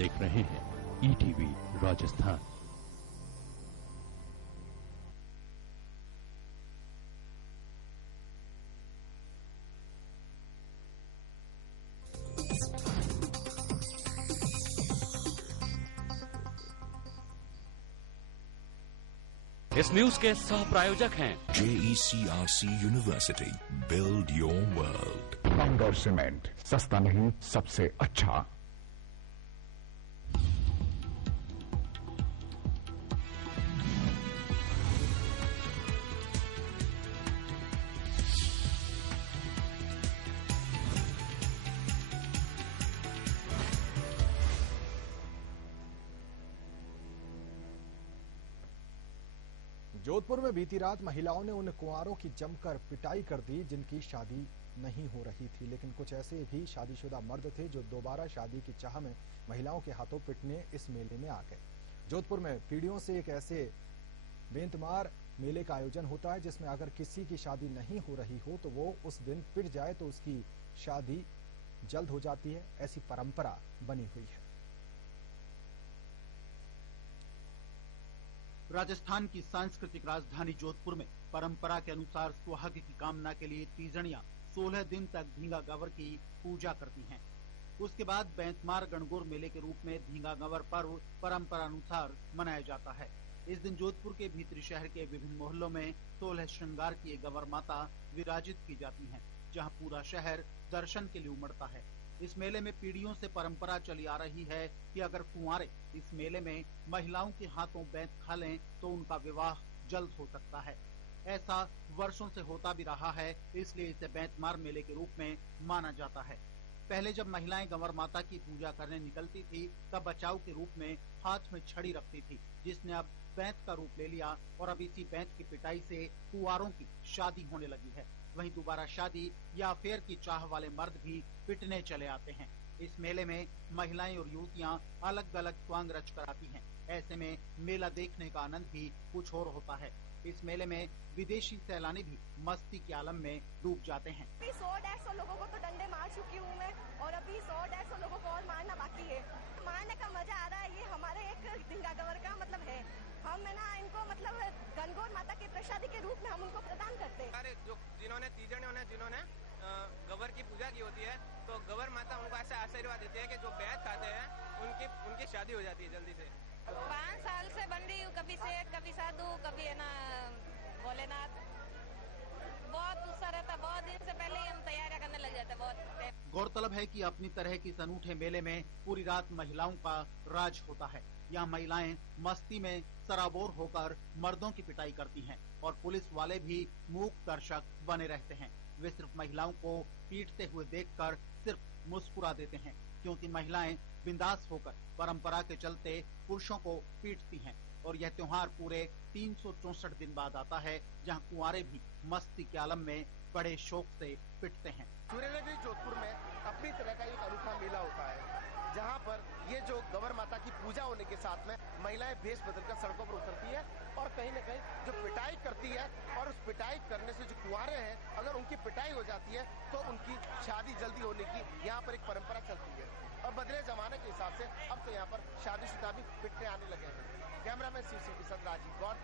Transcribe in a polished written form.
देख रहे हैं ईटीवी राजस्थान। इस न्यूज के सह प्रायोजक हैं JECRC university, build your world. Bangar cement, सस्ता नहीं सबसे अच्छा। जोधपुर में बीती रात महिलाओं ने उन कुंवारों की जमकर पिटाई कर दी जिनकी शादी नहीं हो रही थी, लेकिन कुछ ऐसे भी शादीशुदा मर्द थे जो दोबारा शादी की चाह में महिलाओं के हाथों पिटने इस मेले में आ गए। जोधपुर में पीढ़ियों से एक ऐसे बेंतमार मेले का आयोजन होता है जिसमें अगर किसी की शादी नहीं हो रही हो तो वो उस दिन पिट जाए तो उसकी शादी जल्द हो जाती है। ऐसी परंपरा बनी हुई है। राजस्थान की सांस्कृतिक राजधानी जोधपुर में परंपरा के अनुसार सुहाग की कामना के लिए तीजड़ियां 16 दिन तक धींगा गंवर की पूजा करती हैं। उसके बाद बेंतमार गणगौर मेले के रूप में धींगा गंवर पर्व परंपरा अनुसार मनाया जाता है। इस दिन जोधपुर के भीतरी शहर के विभिन्न मोहल्लों में 16 श्रृंगार की गंवर माता विराजित की जाती हैं, जहां पूरा शहर दर्शन के लिए उमड़ता है। इस मेले में पीढ़ियों से परंपरा चली आ रही है कि अगर कुंवारे इस मेले में महिलाओं के हाथों बेंत खा लें तो उनका विवाह जल्द हो सकता है। ऐसा वर्षों से होता भी रहा है, इसलिए इसे बेंतमार मेले के रूप में माना जाता है। पहले जब महिलाएं गंवर माता की पूजा करने निकलती थी तब बचाव के रूप में हाथ में छड़ी रखती थी, जिसने अब बेंत का रूप ले लिया और अब इसी बेंत की पिटाई से कुंवारों की शादी होने लगी है। वहीं दोबारा शादी या अफेयर की चाह वाले मर्द भी पिटने चले आते हैं। इस मेले में महिलाएं और युवतियां अलग अलग स्वांग रच कर आती हैं। ऐसे में मेला देखने का आनंद भी कुछ और होता है। इस मेले में विदेशी सैलानी भी मस्ती के आलम में डूब जाते हैं। 100-150 लोगों को तो डंडे मार चुकी हूँ मैं और अभी 100-150 लोगों को और मारना बाकी है। मारने का मजा आ रहा है। ये हमारे एक धींगा गंवर का मतलब है। हम है ना इनको मतलब गणगौर माता के प्रसादी के रूप में हम उनको प्रदान करते हैं। अरे जो जिन्होंने जिन्होंने गंवर की पूजा की होती है तो गंवर माता उनको ऐसे आशीर्वाद देती है कि जो बेंत खाते हैं उनकी शादी हो जाती है जल्दी से। 5 साल से बन रही हूँ, कभी सेठ कभी साधु कभी है ना भोलेनाथ। बहुत उत्साह रहता, बहुत दिन से पहले ही हम तैयारियां करने लग जाते बहुत। गौरतलब है कि अपनी तरह की इस अनूठे मेले में पूरी रात महिलाओं का राज होता है। यहाँ महिलाएं मस्ती में सराबोर होकर मर्दों की पिटाई करती हैं और पुलिस वाले भी मूक दर्शक बने रहते हैं। वे सिर्फ महिलाओं को पीटते हुए देखकर सिर्फ मुस्कुरा देते हैं, क्योंकि महिलाएं बिंदास होकर परंपरा के चलते पुरुषों को पीटती हैं। और यह त्योहार पूरे 364 दिन बाद आता है, जहां कुंवारे भी मस्ती के आलम में बड़े शौक से पिटते हैं। सूर्यनगरी जोधपुर में अपनी तरह का एक अनूठा मेला होता है, जहां पर ये जो गंवर माता की पूजा होने के साथ में महिलाएं भेष बदलकर सड़कों पर उतरती है और कहीं न कहीं जो पिटाई करती है और उस पिटाई करने से जो कुंवारे हैं अगर उनकी पिटाई हो जाती है तो उनकी शादी जल्दी होने की यहाँ पर एक परंपरा चलती है। और बदले जमाने के हिसाब से अब तो यहाँ पर शादीशुदा भी पिटने आने लगे हैं। कैमरामैन CC के साथ राजीव गौर।